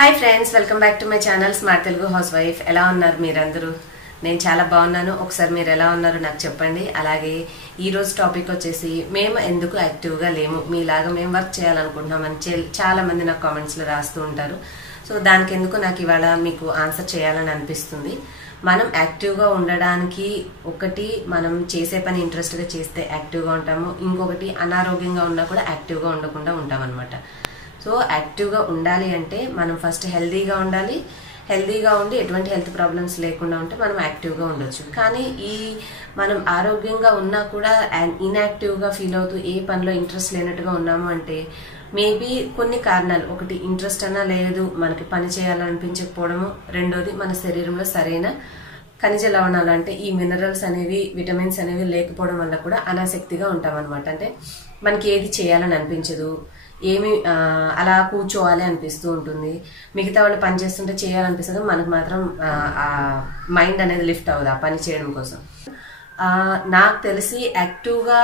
Hi friends, welcome back to my channel smart Telugu house wife. ఎలా ఉన్నారు మీరందరూ? నేను చాలా బాగున్నాను. ఒకసారి మీరు ఎలా ఉన్నారో నాకు చెప్పండి. అలాగే ఈరోజు టాపిక్ వచ్చేసి మేము ఎందుకు యాక్టివ్గా లేము, మీలాగా మేము వర్క్ చేయాలనుకుంటున్నామని చాలా మంది నాకు కామెంట్స్లో రాస్తూ ఉంటారు. సో దానికి ఎందుకు నాకు ఇవాళ మీకు ఆన్సర్ చేయాలని అనిపిస్తుంది. మనం యాక్టివ్గా ఉండడానికి ఒకటి, మనం చేసే పని ఇంట్రెస్ట్గా చేస్తే యాక్టివ్గా ఉంటాము. ఇంకొకటి, అనారోగ్యంగా ఉన్నా కూడా యాక్టివ్గా ఉండకుండా ఉంటామన్నమాట. సో యాక్టివ్గా ఉండాలి అంటే మనం ఫస్ట్ హెల్దీగా ఉండాలి. హెల్దీగా ఉండి ఎటువంటి హెల్త్ ప్రాబ్లమ్స్ లేకుండా ఉంటే మనం యాక్టివ్గా ఉండొచ్చు. కానీ మనం ఆరోగ్యంగా ఉన్నా కూడా ఇన్యాక్టివ్గా ఫీల్ అవుతూ ఏ పనిలో ఇంట్రెస్ట్ లేనట్టుగా ఉన్నాము అంటే మేబీ కొన్ని కారణాలు. ఒకటి, ఇంట్రెస్ట్ అన్నా లేదు, మనకి పని చేయాలనిపించకపోవడము. రెండోది, మన శరీరంలో సరైన ఖనిజ లవణాలు అంటే ఈ మినరల్స్ అనేవి, విటమిన్స్ అనేవి లేకపోవడం వల్ల కూడా అనాసక్తిగా ఉంటామన్నమాట. అంటే మనకి ఏది చేయాలని అనిపించదు, ఏమి అలా కూర్చోవాలి అనిపిస్తూ ఉంటుంది. మిగతా వాళ్ళు పని చేస్తుంటే చేయాలనిపిస్తుంది, మనకు మాత్రం ఆ మైండ్ అనేది లిఫ్ట్ అవ్వదు ఆ పని చేయడం కోసం. నాకు తెలిసి యాక్టివ్గా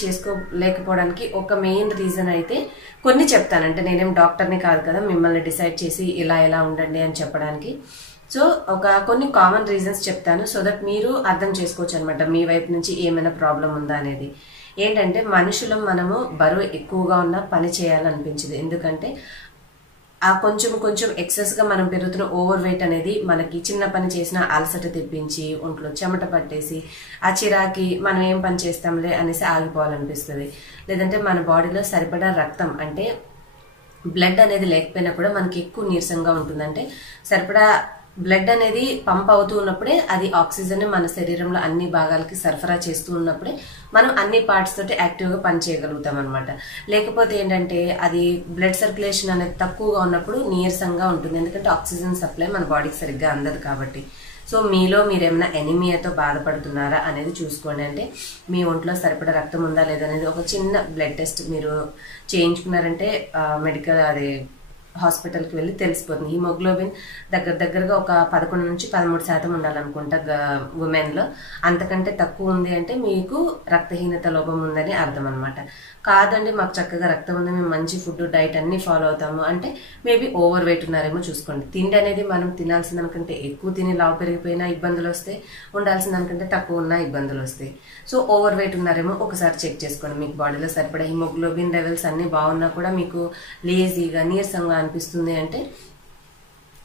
చేసుకోలేకపోవడానికి ఒక మెయిన్ రీజన్ అయితే కొన్ని చెప్తాను. అంటే నేనేం డాక్టర్ని కాదు కదా మిమ్మల్ని డిసైడ్ చేసి ఇలా ఉండండి అని చెప్పడానికి. సో కొన్ని కామన్ రీజన్స్ చెప్తాను, సో దట్ మీరు అర్థం చేసుకోవచ్చు అనమాట మీ వైపు నుంచి ఏమైనా ప్రాబ్లం ఉందా అనేది. ఏంటంటే మనుషులం, మనము బరువు ఎక్కువగా ఉన్నా పని చేయాలనిపించదు. ఎందుకంటే ఆ కొంచెం ఎక్సెస్గా మనం పెరుగుతున్న ఓవర్ వెయిట్ అనేది మనకి చిన్న పని చేసినా అలసట తెప్పించి ఒంట్లో చెమట పట్టేసి ఆ చిరాకి మనం ఏం పని చేస్తాంలే అనేసి ఆగిపోవాలనిపిస్తుంది. లేదంటే మన బాడీలో సరిపడా రక్తం అంటే బ్లడ్ అనేది లేకపోయినా కూడా మనకి ఎక్కువ నీరసంగా ఉంటుంది. అంటే సరిపడా బ్లడ్ అనేది పంప్ అవుతూ ఉన్నప్పుడే అది ఆక్సిజన్ మన శరీరంలో అన్ని భాగాలకి సరఫరా చేస్తూ ఉన్నప్పుడే మనం అన్ని పార్ట్స్ తోటి యాక్టివ్గా పని చేయగలుగుతాం అనమాట. లేకపోతే ఏంటంటే అది బ్లడ్ సర్క్యులేషన్ అనేది తక్కువగా ఉన్నప్పుడు నీరసంగా ఉంటుంది. ఎందుకంటే ఆక్సిజన్ సప్లై మన బాడీకి సరిగ్గా అందదు కాబట్టి. సో మీలో మీరేమైనా ఎనిమియాతో బాధపడుతున్నారా అనేది చూసుకోండి. అంటే మీ ఒంట్లో సరిపడా రక్తం ఉందా లేదనేది ఒక చిన్న బ్లడ్ టెస్ట్ మీరు చేయించుకున్నారంటే మెడికల్ హాస్పిటల్కి వెళ్ళి తెలిసిపోతుంది. హిమోగ్లోబిన్ దగ్గరగా ఒక 11 నుంచి 13% ఉండాలనుకుంటా ఉమెన్లో. అంతకంటే తక్కువ ఉంది అంటే మీకు రక్తహీనత లోపం ఉందని అర్థం అనమాట. కాదండి మాకు చక్కగా రక్తం ఉంది, మేము మంచి ఫుడ్ డైట్ అన్ని ఫాలో అవుతాము అంటే మేబీ ఓవర్ వెయిట్ ఉన్నారేమో చూసుకోండి. తిండి అనేది మనం తినాల్సిన దానికంటే ఎక్కువ తిని లావు పెరిగిపోయినా ఇబ్బందులు వస్తాయి, ఉండాల్సిన దానికంటే తక్కువ ఉన్నా ఇబ్బందులు వస్తాయి. సో ఓవర్ వెయిట్ ఉన్నారేమో ఒకసారి చెక్ చేసుకోండి. మీకు బాడీలో సరిపడా హిమోగ్లోబిన్ లెవెల్స్ అన్ని బాగున్నా కూడా మీకు లేజీగా నీరసంగా అనిపిస్తుంది అంటే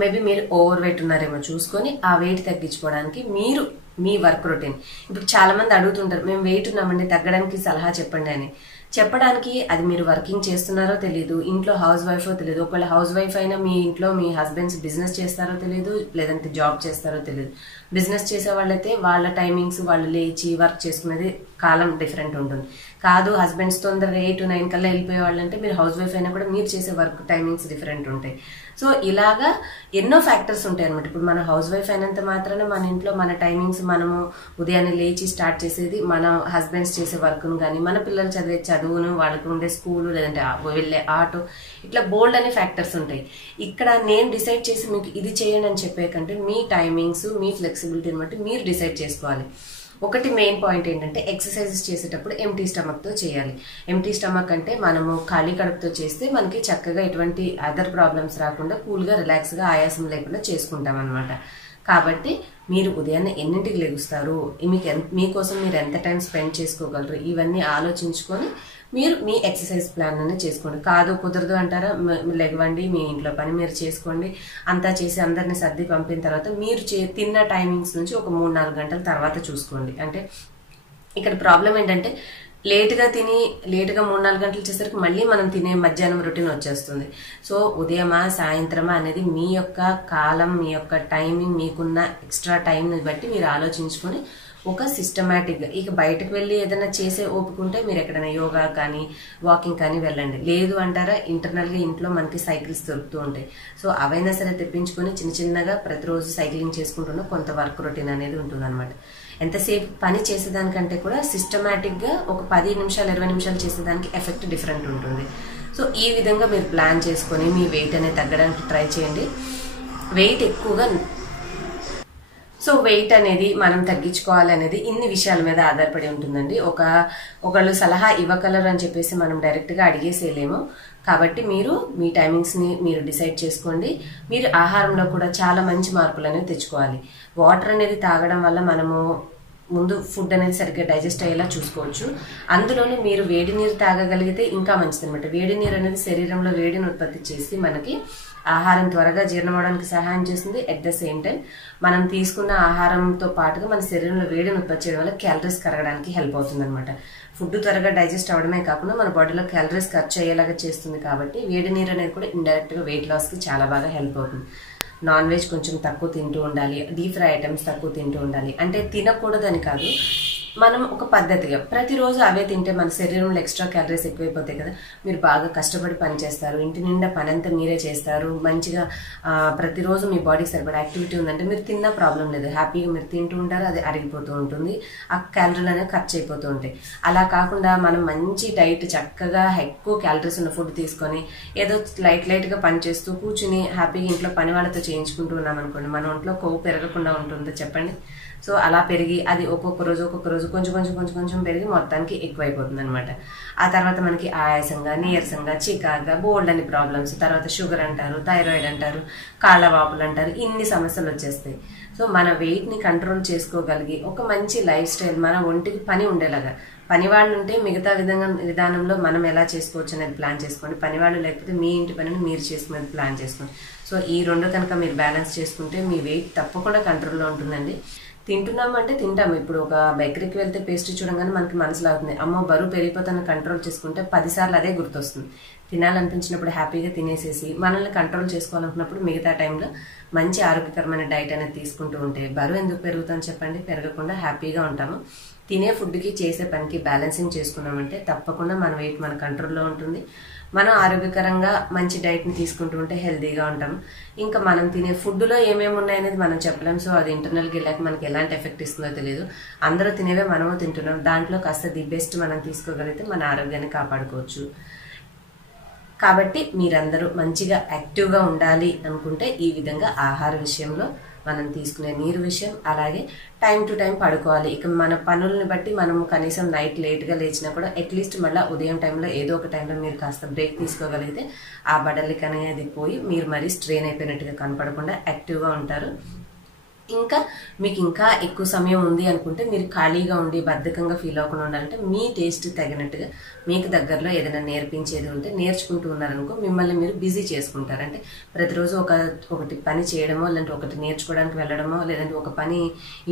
మేబీ మీరు ఓవర్ వెయిట్ ఉన్నారేమో చూసుకొని ఆ వెయిట్ తగ్గించుకోవడానికి మీరు మీ వర్క్ రొటీన్. ఇప్పుడు చాలా మంది అడుగుతుంటారు, మేము వెయిట్ ఉన్నామండి తగ్గడానికి సలహా చెప్పండి అని. చెప్పడానికి అది మీరు వర్కింగ్ చేస్తున్నారో తెలియదు, ఇంట్లో హౌస్ వైఫో తెలియదు. ఒకవేళ హౌస్ వైఫ్ అయినా మీ ఇంట్లో మీ హస్బెండ్స్ బిజినెస్ చేస్తారో తెలియదు, లేదంటే జాబ్ చేస్తారో తెలియదు. బిజినెస్ చేసే వాళ్ళైతే వాళ్ళ టైమింగ్స్, వాళ్ళు లేచి వర్క్ చేసుకునేది కాలం డిఫరెంట్ ఉంటుంది. కాదు హస్బెండ్స్ తొందరగా 8 to 9 కల్లా వెళ్ళిపోయే వాళ్ళంటే మీరు హౌస్ వైఫ్ అయినా కూడా మీరు చేసే వర్క్ టైమింగ్స్ డిఫరెంట్ ఉంటాయి. సో ఇలాగా ఎన్నో ఫ్యాక్టర్స్ ఉంటాయి అనమాట. ఇప్పుడు మన హౌస్ వైఫ్ అయినంత మాత్రాన మన ఇంట్లో మన టైమింగ్స్, మనము ఉదయాన్నే లేచి స్టార్ట్ చేసేది, మన హస్బెండ్స్ చేసే వర్క్ను కానీ, మన పిల్లలు చదివే చదువును, వాళ్ళకు ఉండే స్కూలు, లేదంటే వెళ్ళే ఆటో, ఇట్లా బోల్డ్ అనే ఫ్యాక్టర్స్ ఉంటాయి. ఇక్కడ నేను డిసైడ్ చేసి మీకు ఇది చేయండి అని చెప్పే కంటే మీ టైమింగ్స్, మీ ఫ్లెక్సిబిలిటీని బట్టి మీరు డిసైడ్ చేసుకోవాలి. ఒకటి మెయిన్ పాయింట్ ఏంటంటే ఎక్సర్సైజెస్ చేసేటప్పుడు ఎంటీ స్టమక్తో చేయాలి. ఎంటీ స్టమక్ అంటే మనము ఖాళీ కడుపుతో చేస్తే మనకి చక్కగా ఎటువంటి అదర్ ప్రాబ్లమ్స్ రాకుండా కూల్గా రిలాక్స్గా ఆయాసం లేకుండా చేసుకుంటాం అనమాట. కాబట్టి మీరు ఉదయాన్నే ఎన్నింటికి లెగుస్తారు, మీకోసం మీరు ఎంత టైం స్పెండ్ చేసుకోగలరు, ఇవన్నీ ఆలోచించుకొని మీరు మీ ఎక్సర్సైజ్ ప్లాన్ అనేది చేసుకోండి. కాదు కుదరదు అంటారా, లెగవండి, మీ ఇంట్లో పని మీరు చేసుకోండి. అంతా చేసి అందరినీ సర్ది పంపిన తర్వాత మీరు తిన్న టైమింగ్స్ నుంచి ఒక 3-4 గంటల తర్వాత చూసుకోండి. అంటే ఇక్కడ ప్రాబ్లం ఏంటంటే లేటుగా తిని లేటుగా 3-4 గంటలు చేసరికి మళ్ళీ మనం తినే మధ్యాహ్నం రొటీన్ వచ్చేస్తుంది. సో ఉదయమా సాయంత్రమా అనేది మీ యొక్క కాలం, మీ యొక్క టైమింగ్, మీకున్న ఎక్స్ట్రా టైంని బట్టి మీరు ఆలోచించుకొని ఒక సిస్టమేటిక్గా, ఇక బయటకు వెళ్ళి ఏదైనా చేసే ఓపుకుంటే మీరు ఎక్కడైనా యోగా కానీ వాకింగ్ కానీ వెళ్ళండి. లేదు అంటారా ఇంటర్నల్గా ఇంట్లో మనకి సైకిల్స్ దొరుకుతూ ఉంటాయి. సో అవైనా సరే తెప్పించుకొని చిన్నగా ప్రతిరోజు సైక్లింగ్ చేసుకుంటున్న కొంత వర్క్ రొటీన్ అనేది ఉంటుందన్నమాట. ఎంతసేపు పని చేసేదానికంటే కూడా సిస్టమేటిక్గా ఒక 10 నిమిషాలు 20 నిమిషాలు చేసేదానికి ఎఫెక్ట్ డిఫరెంట్ ఉంటుంది. సో ఈ విధంగా మీరు ప్లాన్ చేసుకొని మీ వెయిట్ అనేది తగ్గడానికి ట్రై చేయండి. వెయిట్ ఎక్కువగా సో వెయిట్ అనేది మనం తగ్గించుకోవాలి అనేది ఇన్ని విషయాల మీద ఆధారపడి ఉంటుందండి. ఒకళ్ళు సలహా ఇవ్వగలరు అని చెప్పేసి మనం డైరెక్ట్గా అడిగేసేయలేము. కాబట్టి మీరు మీ టైమింగ్స్ని మీరు డిసైడ్ చేసుకోండి. మీరు ఆహారంలో కూడా చాలా మంచి మార్పులు అనేవి తెచ్చుకోవాలి. వాటర్ అనేది తాగడం వల్ల మనము ముందు ఫుడ్ అనేది సరిగ్గా డైజెస్ట్ అయ్యేలా చూసుకోవచ్చు. అందులోనే మీరు వేడి నీరు తాగగలిగితే ఇంకా మంచిది అనమాట. వేడి నీరు అనేది శరీరంలో వేడిని ఉత్పత్తి చేసి మనకి ఆహారం త్వరగా జీర్ణం అవడానికి సహాయం చేస్తుంది. అట్ ద సేమ్ టైం మనం తీసుకున్న ఆహారంతో పాటుగా మన శరీరంలో వేడిని ఉత్పత్తి చేయడం వల్ల క్యాలరీస్ కరగడానికి హెల్ప్ అవుతుంది అనమాట. ఫుడ్ త్వరగా డైజెస్ట్ అవడమే కాకుండా మన బాడీలో క్యాలరీస్ ఖర్చు అయ్యేలాగా చేస్తుంది. కాబట్టి వేడి నీరు అనేది కూడా ఇండైరెక్ట్గా వెయిట్ లాస్కి చాలా బాగా హెల్ప్ అవుతుంది. నాన్ వెజ్ కొంచెం తక్కువ తింటూ ఉండాలి. డీప్ ఫ్రై ఐటమ్స్ తక్కువ తింటూ ఉండాలి. అంటే తినకూడదని కాదు, మనం ఒక పద్ధతిగా ప్రతిరోజు అవే తింటే మన శరీరంలో ఎక్స్ట్రా క్యాలరీస్ ఎక్కువైపోతాయి కదా. మీరు బాగా కష్టపడి పని చేస్తారు, ఇంటి నిండా పని అంతా మీరే చేస్తారు, మంచిగా ప్రతిరోజు మీ బాడీకి సరిపడా యాక్టివిటీ ఉందంటే మీరు తిన్న ప్రాబ్లం లేదు. హ్యాపీగా మీరు తింటూ ఉంటారు, అది అరిగిపోతూ ఉంటుంది, ఆ క్యాలరీలు అనేవి ఖర్చు అయిపోతూ ఉంటాయి. అలా కాకుండా మనం మంచి డైట్ చక్కగా ఎక్కువ క్యాలరీస్ ఉన్న ఫుడ్ తీసుకొని ఏదో లైట్గా పని చేస్తూ కూర్చుని హ్యాపీగా ఇంట్లో పని వాళ్ళతో చేయించుకుంటూ ఉన్నాం అనుకోండి, మన ఒంట్లో కొవ్వు పెరగకుండా ఉంటుందో చెప్పండి. సో అలా పెరిగి అది ఒక్కొక్క రోజు కొంచెం పెరిగి మొత్తానికి ఎక్కువైపోతుంది అనమాట. ఆ తర్వాత మనకి ఆయాసంగా, నీరసంగా, చికాగా, బోల్డ్ అని ప్రాబ్లమ్స్, తర్వాత షుగర్ అంటారు, థైరాయిడ్ అంటారు, కాళ్ళ వాపులు అంటారు, ఇన్ని సమస్యలు వచ్చేస్తాయి. సో మన వెయిట్ని కంట్రోల్ చేసుకోగలిగి ఒక మంచి లైఫ్ స్టైల్, మన ఒంటికి పని ఉండేలాగా, పని వాళ్ళు ఉంటే మిగతా విధానంలో మనం ఎలా చేసుకోవచ్చు అనేది ప్లాన్ చేసుకోండి. పని వాళ్ళు లేకపోతే మీ ఇంటి పనిని మీరు చేసుకునేది ప్లాన్ చేసుకోండి. సో ఈ రెండు కనుక మీరు బ్యాలెన్స్ చేసుకుంటే మీ వెయిట్ తప్పకుండా కంట్రోల్లో ఉంటుందండి. తింటున్నామంటే తింటాము. ఇప్పుడు ఒక బేకరీకి వెళ్తే పేస్ట్రీ చూడంగానే మనకి మనసులో అవుతుంది, అమ్మో బరువు పెరిగిపోతాను కంట్రోల్ చేసుకుంటే 10 సార్లు అదే గుర్తొస్తుంది. తినాలనిపించినప్పుడు హ్యాపీగా తినేసేసి మనల్ని కంట్రోల్ చేసుకోవాలనుకున్నప్పుడు మిగతా టైంలో మంచి ఆరోగ్యకరమైన డైట్ అనేది తీసుకుంటూ ఉంటే బరువు ఎందుకు పెరుగుతాం చెప్పండి? పెరగకుండా హ్యాపీగా ఉంటాము. తినే ఫుడ్కి చేసే పనికి బ్యాలెన్సింగ్ చేసుకున్నామంటే తప్పకుండా మన వెయిట్ మన కంట్రోల్లో ఉంటుంది. మనం ఆరోగ్యకరంగా మంచి డైట్ని తీసుకుంటూ ఉంటే హెల్తీగా ఉంటాం. ఇంకా మనం తినే ఫుడ్లో ఏమేమి ఉన్నాయనేది మనం చెప్పలేం. సో అది ఇంటర్నల్కి వెళ్ళాక మనకి ఎలాంటి ఎఫెక్ట్ ఇస్తుందో తెలియదు. అందరూ తినేవే మనము తింటున్నాం. దాంట్లో కాస్త ది బెస్ట్ మనం తీసుకోగలిగితే మన ఆరోగ్యాన్ని కాపాడుకోవచ్చు. కాబట్టి మీరందరూ మంచిగా యాక్టివ్గా ఉండాలి అనుకుంటే ఈ విధంగా ఆహార విషయంలో, మనం తీసుకునే నీరు విషయం, అలాగే టైం టు టైం పడుకోవాలి. ఇక మన పనుల్ని బట్టి మనము కనీసం నైట్ లేట్గా లేచినా కూడా అట్లీస్ట్ మళ్ళీ ఉదయం టైంలో ఏదో ఒక టైంలో మీరు కాస్త బ్రేక్ తీసుకోగలిగితే ఆ బడలిక అనేది పోయి మీరు మరీ స్ట్రెయిన్ అయిపోయినట్టుగా కనపడకుండా యాక్టివ్గా ఉంటారు. ఇంకా మీకు ఇంకా ఎక్కువ సమయం ఉంది అనుకుంటే మీరు ఖాళీగా ఉండి బద్ధకంగా ఫీల్ అవ్వకుండా ఉండాలంటే మీ టేస్ట్ తగినట్టుగా మీకు దగ్గరలో ఏదైనా నేర్పించేది ఉంటే నేర్చుకుంటూ ఉన్నారనుకో మిమ్మల్ని మీరు బిజీ చేసుకుంటారు. అంటే ప్రతిరోజు ఒకటి పని చేయడమో, లేదంటే ఒకటి నేర్చుకోవడానికి వెళ్ళడమో, లేదంటే ఒక పని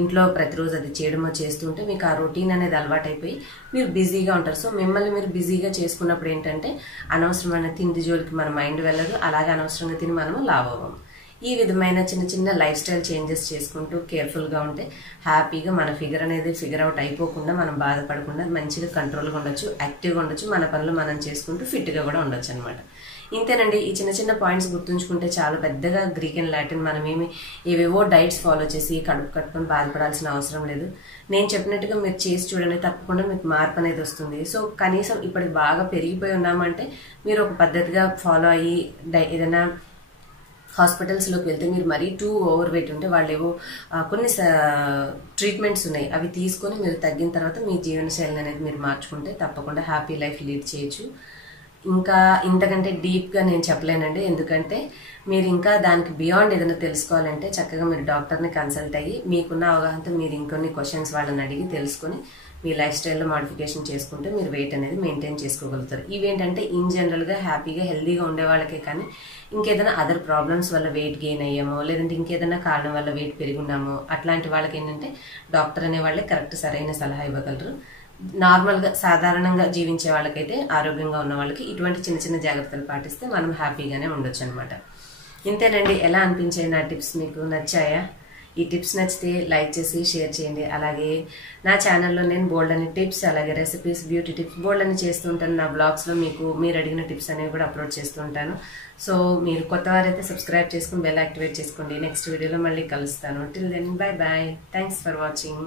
ఇంట్లో ప్రతిరోజు అది చేయడమో చేస్తుంటే మీకు ఆ రొటీన్ అనేది అలవాటైపోయి మీరు బిజీగా ఉంటారు. సో మిమ్మల్ని మీరు బిజీగా చేసుకున్నప్పుడు ఏంటంటే అనవసరమైన తిండి జోలికి మన మైండ్ వెళ్ళదు, అలాగే అనవసరంగా తిని మనము లావ్ అవ్వము. ఈ విధమైన చిన్న లైఫ్ స్టైల్ చేంజెస్ చేసుకుంటూ కేర్ఫుల్గా ఉంటే హ్యాపీగా మన ఫిగర్ అనేది ఫిగర్ అవుట్ అయిపోకుండా మనం బాధపడకుండా మంచిగా కంట్రోల్గా ఉండొచ్చు, యాక్టివ్గా ఉండొచ్చు, మన పనులు మనం చేసుకుంటూ ఫిట్గా కూడా ఉండొచ్చు అనమాట. ఇంతేనండి. ఈ చిన్న పాయింట్స్ గుర్తుంచుకుంటే చాలా పెద్దగా గ్రీక్ అండ్ లాటిన్ మనమేమి ఏవేవో డైట్స్ ఫాలో చేసి కడుపు కట్టుకొని బాధపడాల్సిన అవసరం లేదు. నేను చెప్పినట్టుగా మీరు చేసి చూడండి, తప్పకుండా మీకు మార్పు అనేది వస్తుంది. సో కనీసం ఇప్పటికి బాగా పెరిగిపోయి ఉన్నామంటే మీరు ఒక పద్ధతిగా ఫాలో అయ్యి ఏదైనా హాస్పిటల్స్లోకి వెళ్తే మీరు మరీ టూ ఓవర్ వెయిట్ ఉంటే వాళ్ళేవో కొన్ని ట్రీట్మెంట్స్ ఉన్నాయి, అవి తీసుకొని మీరు తగ్గిన తర్వాత మీ జీవనశైలిని అనేది మీరు మార్చుకుంటే తప్పకుండా హ్యాపీ లైఫ్ లీడ్ చేయొచ్చు. ఇంకా ఇంతకంటే డీప్గా నేను చెప్పలేనండి, ఎందుకంటే మీరు ఇంకా దానికి బియాండ్ ఏదైనా తెలుసుకోవాలంటే చక్కగా మీరు డాక్టర్ని కన్సల్ట్ అయ్యి మీకున్న అవగాహనతో మీరు ఇంకొన్ని క్వశ్చన్స్ వాళ్ళని అడిగి తెలుసుకొని మీ లైఫ్ స్టైల్లో మాడిఫికేషన్ చేసుకుంటే మీరు వెయిట్ అనేది మెయింటైన్ చేసుకోగలుగుతారు. ఇవేంటంటే ఇన్ జనరల్గా హ్యాపీగా హెల్దీగా ఉండే వాళ్ళకే, కానీ ఇంకేదైనా అదర్ ప్రాబ్లమ్స్ వల్ల వెయిట్ గెయిన్ అయ్యామో, లేదంటే ఇంకేదైనా కారణం వల్ల వెయిట్ పెరుగున్నామో అట్లాంటి వాళ్ళకి ఏంటంటే డాక్టర్ అనే వాళ్ళే కరెక్ట్ సరైన సలహా ఇవ్వగలరు. నార్మల్గా సాధారణంగా జీవించే వాళ్ళకైతే, ఆరోగ్యంగా ఉన్న వాళ్ళకి ఇటువంటి చిన్న జాగ్రత్తలు పాటిస్తే మనం హ్యాపీగానే ఉండొచ్చు అనమాట. ఇంతేనండి. ఎలా అనిపించాయి నా టిప్స్? మీకు నచ్చాయా? ఈ టిప్స్ నచ్చితే లైక్ చేసి షేర్ చేయండి. అలాగే నా ఛానల్లో నేను బోల్డ్ అని టిప్స్, అలాగే రెసిపీస్, బ్యూటీ టిప్స్ బోల్డ్ అని చేస్తూ ఉంటాను. నా బ్లాగ్స్లో మీరు అడిగిన టిప్స్ అనేవి కూడా అప్లోడ్ చేస్తూ ఉంటాను. సో మీరు కొత్త వారైతే సబ్స్క్రైబ్ చేసుకుని బెల్ యాక్టివేట్ చేసుకోండి. నెక్స్ట్ వీడియోలో మళ్ళీ కలుస్తాను. Till then bye bye. Thanks for watching.